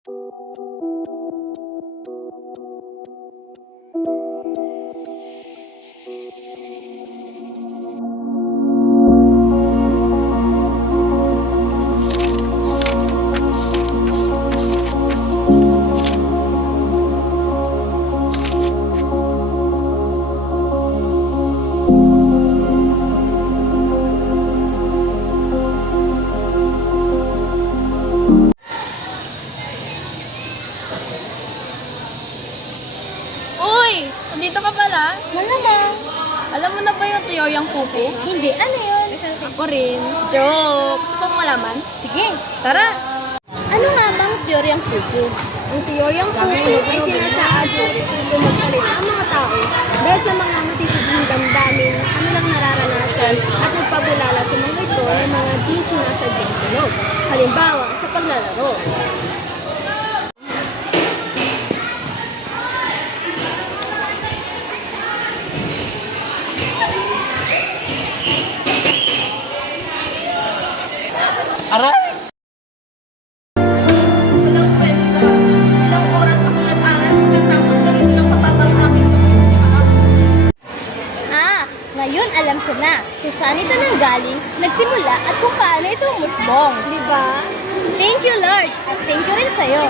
Uy! Nandito ka pala? Malamang. Alam mo na ba yung teoryang kuko? Hindi, ano yun? Ako rin. Joke! Gusto mong malaman? Sige. Tara! Ano nga bang teoryang kuko? Ang teoryang kuko ay sinasabi kung magsalita ang mga tao dahil sa mga masisiging damdamin na kanilang nararanasan at nagpabulala sa mga ito ng mga di sinasadyang tunog. Halimbawa, sa paglalaro. Walang kwenta. Ilang oras ako nag-aral pagkatapos ganito ng papabang namin. Ngayon alam ko na kung saan ito nanggaling, nagsimula at kung paano ito umusbong. Di ba? Thank you, Lord, at thank you rin sa'yo.